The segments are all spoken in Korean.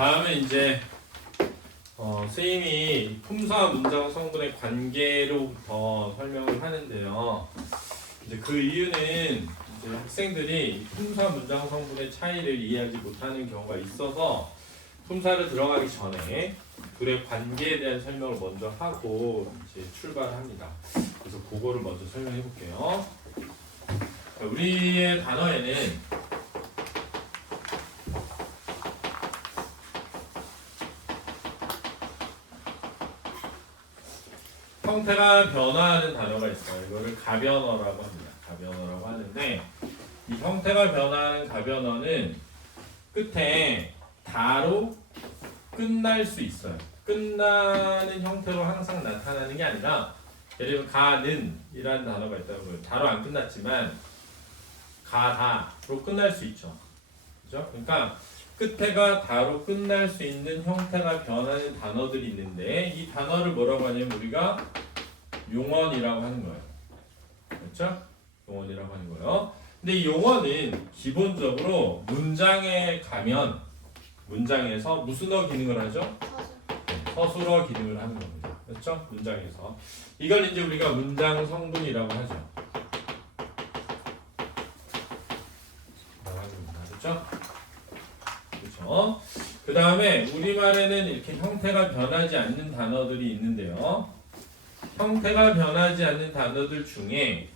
다음에 이제 선생님이 품사와 문장 성분의 관계로부터 설명을 하는데요. 이제 그 이유는 이제 학생들이 품사 문장 성분의 차이를 이해하지 못하는 경우가 있어서 품사를 들어가기 전에 둘의 관계에 대한 설명을 먼저 하고 이제 출발합니다. 그래서 그거를 먼저 설명해 볼게요. 우리의 단어에는 형태가 변화하는 단어가 있어요. 이거를 가변어라고 합니다. 가변어라고 하는데 이 형태가 변화하는 가변어는 끝에 다로 끝날 수 있어요. 끝나는 형태로 항상 나타나는 게 아니라 예를 들면 가는 이라는 단어가 있다는 거예요. 다로 안 끝났지만 가다로 끝날 수 있죠. 그죠? 그러니까 끝에가 다로 끝날 수 있는 형태가 변하는 단어들이 있는데 이 단어를 뭐라고 하냐면 우리가 용언이라고 하는 거예요. 그렇죠? 용언이라고 하는 거예요. 근데 이 용언은 기본적으로 문장에 가면 문장에서 무슨 어 기능을 하죠? 서술어 기능을 하는 겁니다. 그렇죠? 문장에서. 이걸 이제 우리가 문장 성분이라고 하죠. 그렇죠? 그렇죠? 그 다음에 우리말에는 이렇게 형태가 변하지 않는 단어들이 있는데요. 형태가 변하지 않는 단어들 중에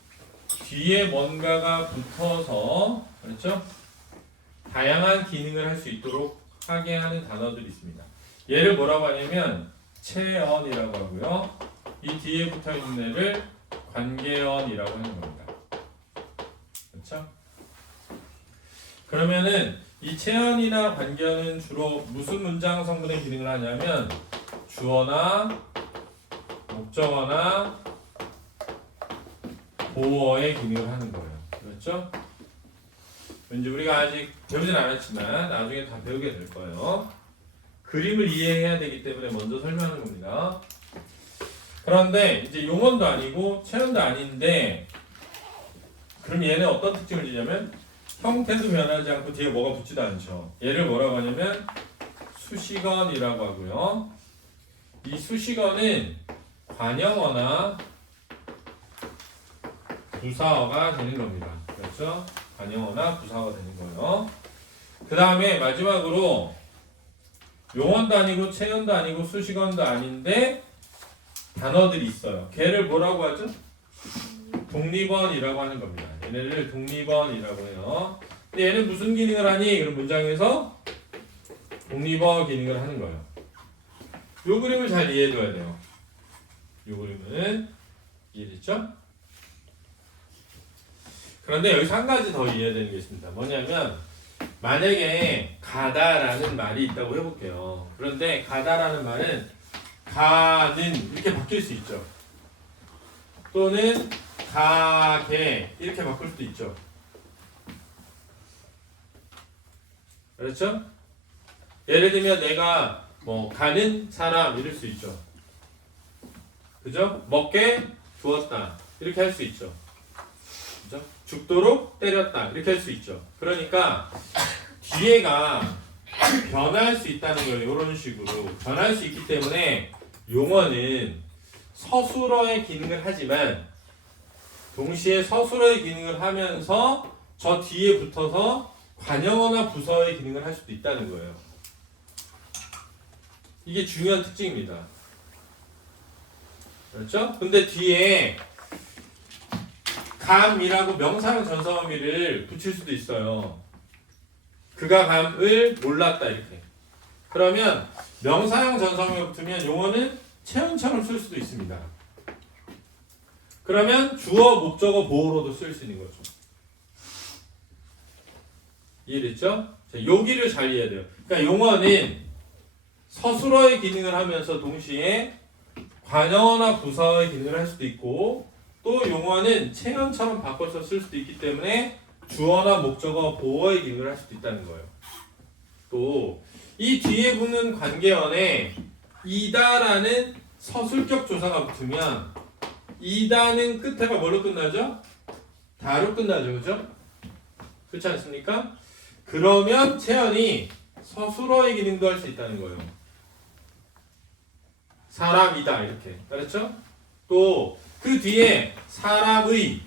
뒤에 뭔가가 붙어서 그렇죠? 다양한 기능을 할 수 있도록 하게 하는 단어들이 있습니다. 얘를 뭐라고 하냐면 체언이라고 하고요. 이 뒤에 붙어 있는 애를 관계언이라고 하는 겁니다. 그렇죠? 그러면은 이 체언이나 관계언은 주로 무슨 문장 성분의 기능을 하냐면 주어나 목적어나 보어의 기능을 하는 거예요. 그렇죠? 왠지 우리가 아직 배우진 않았지만 나중에 다 배우게 될 거예요. 그림을 이해해야 되기 때문에 먼저 설명하는 겁니다. 그런데 이제 용언도 아니고 체언도 아닌데 그럼 얘는 어떤 특징을 지냐면 형태도 변하지 않고 뒤에 뭐가 붙지도 않죠. 얘를 뭐라고 하냐면 수식어이라고 하고요. 이 수식어는 관형어나 부사어가 되는 겁니다. 그렇죠? 관형어나 부사어가 되는 거예요. 그 다음에 마지막으로 용언도 아니고 체언도 아니고 수식어도 아닌데 단어들이 있어요. 걔를 뭐라고 하죠? 독립언이라고 하는 겁니다. 얘네를 독립언이라고 해요. 근데 얘는 무슨 기능을 하니? 그럼 문장에서 독립어 기능을 하는 거예요. 요 그림을 잘 이해해줘야 돼요. 요 그림은 이해됐죠? 그런데 여기서 한 가지 더 이해해야 되는 게 있습니다. 뭐냐면 만약에 가다라는 말이 있다고 해볼게요. 그런데 가다라는 말은 가는 이렇게 바뀔 수 있죠. 또는 가게 이렇게 바꿀 수도 있죠. 그렇죠? 예를 들면 내가 뭐 가는 사람 이럴 수 있죠. 그죠? 먹게 두었다 이렇게 할 수 있죠. 그죠? 죽도록 때렸다 이렇게 할 수 있죠. 그러니까 뒤에가 변할 수 있다는 거예요. 이런 식으로 변할 수 있기 때문에 용어는 서술어의 기능을 하지만 동시에 서술어의 기능을 하면서 저 뒤에 붙어서 관형어나 부서의 기능을 할 수도 있다는 거예요. 이게 중요한 특징입니다. 그렇죠? 근데 뒤에 감이라고 명사형 전사어미를 붙일 수도 있어요. 그가 감을 몰랐다 이렇게. 그러면 명사형 전사어미가 붙으면 용어는 체언처럼 쓸 수도 있습니다. 그러면 주어, 목적어, 보어로도 쓸 수 있는 거죠. 이해됐죠? 자, 여기를 잘 이해해야 돼요. 그러니까 용어는 서술어의 기능을 하면서 동시에 관형어나 부사어의 기능을 할 수도 있고 또 용어는 체언처럼 바꿔서 쓸 수도 있기 때문에 주어나 목적어, 보어의 기능을 할 수도 있다는 거예요. 또 이 뒤에 붙는 관계어에 이다라는 서술격 조사가 붙으면 이다는 끝에가 뭘로 끝나죠? 다로 끝나죠. 그죠? 그렇지 않습니까? 그러면 체언이 서술어의 기능도 할 수 있다는 거예요. 사람이다 이렇게. 알았죠? 또 그 뒤에 사람의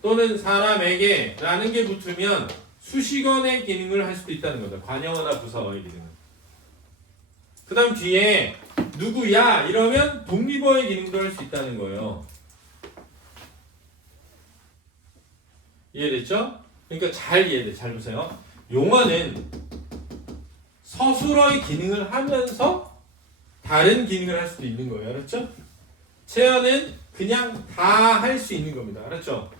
또는 사람에게 라는 게 붙으면 수식어의 기능을 할 수도 있다는 거죠. 관형어나 부사어의 기능은. 그 다음 뒤에 누구야 이러면 독립어의 기능도 할 수 있다는 거예요. 이해됐죠? 그러니까 잘 이해돼. 잘 보세요. 용어는 서술어의 기능을 하면서 다른 기능을 할 수도 있는 거예요. 알았죠? 체어는 그냥 다 할 수 있는 겁니다. 알았죠?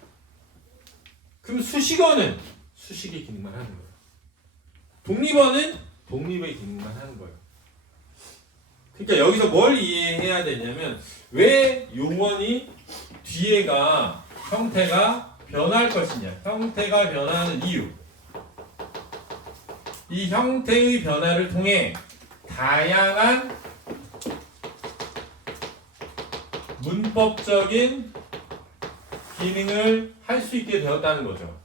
그럼 수식어는 수식의 기능만 하는 거예요. 독립어는 독립의 기능만 하는 거예요. 그러니까 여기서 뭘 이해해야 되냐면 왜 용언이 뒤에가 형태가 변할 것이냐. 형태가 변하는 이유. 이 형태의 변화를 통해 다양한 문법적인 기능을 할 수 있게 되었다는 거죠.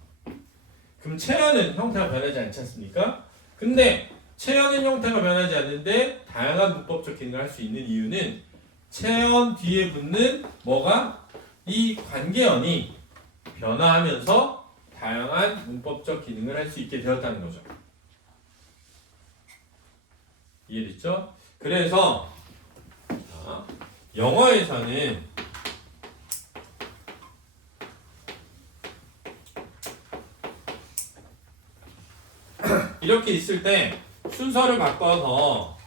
그럼 체어는 형태가 변하지 않지 않습니까? 근데 체어는 형태가 변하지 않는데 다양한 문법적 기능을 할 수 있는 이유는 체어 뒤에 붙는 뭐가? 이 관계어이 변화하면서 다양한 문법적 기능을 할 수 있게 되었다는 거죠. 이해됐죠? 그래서 영어에서는 이렇게 있을 때 순서를 바꿔서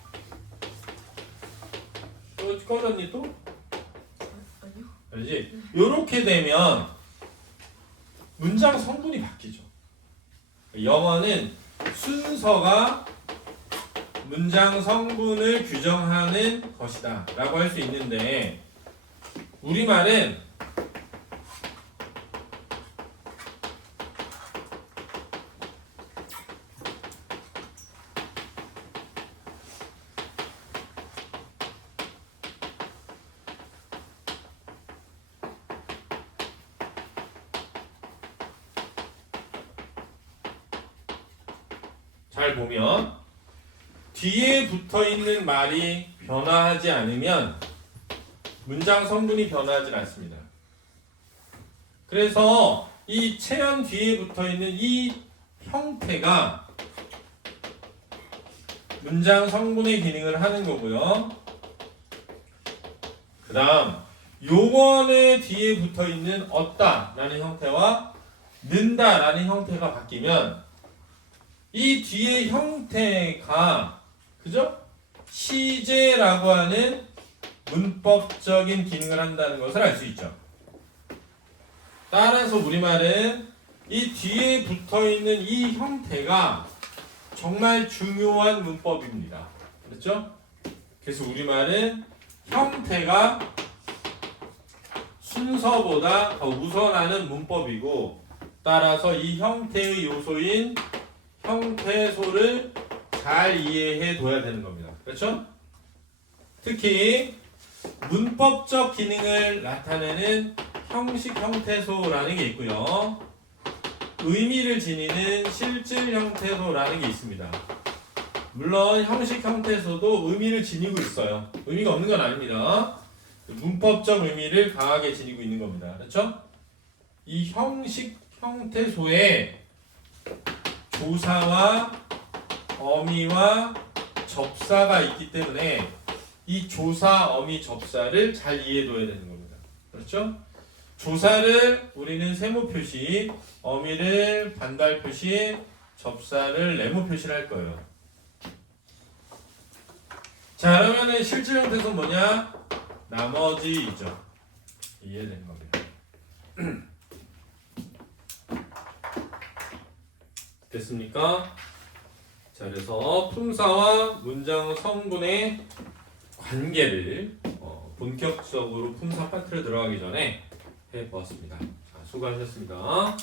또 꺼졌니 또? 아니요. 알지? 요렇게 되면 문장 성분이 바뀌죠. 영어는 순서가 문장 성분을 규정하는 것이다 라고 할 수 있는데 우리말은 잘 보면 뒤에 붙어있는 말이 변화하지 않으면 문장 성분이 변화하지 않습니다. 그래서 이 체형 뒤에 붙어있는 이 형태가 문장 성분의 기능을 하는 거고요. 그 다음 요번에 뒤에 붙어있는 없다 라는 형태와 는다 라는 형태가 바뀌면 이 뒤의 형태가 그죠? 시제라고 하는 문법적인 기능을 한다는 것을 알 수 있죠. 따라서 우리말은 이 뒤에 붙어있는 이 형태가 정말 중요한 문법입니다. 그렇죠? 그래서 우리말은 형태가 순서보다 더 우선하는 문법이고 따라서 이 형태의 요소인 형태소를 잘 이해해 둬야 되는 겁니다. 그렇죠? 특히 문법적 기능을 나타내는 형식 형태소라는 게 있고요. 의미를 지니는 실질 형태소라는 게 있습니다. 물론 형식 형태소도 의미를 지니고 있어요. 의미가 없는 건 아닙니다. 문법적 의미를 강하게 지니고 있는 겁니다. 그렇죠? 이 형식 형태소에 조사와 어미와 접사가 있기 때문에 이 조사, 어미, 접사를 잘 이해해둬야 되는 겁니다. 그렇죠? 조사를 우리는 세모 표시, 어미를 반달 표시, 접사를 네모 표시를 할 거예요. 자, 그러면은 실질 형태는 뭐냐? 나머지이죠. 이해되는 겁니다. 됐습니까? 자, 그래서 품사와 문장 성분의 관계를 본격적으로 품사 파트를 들어가기 전에 해보았습니다. 자, 수고하셨습니다.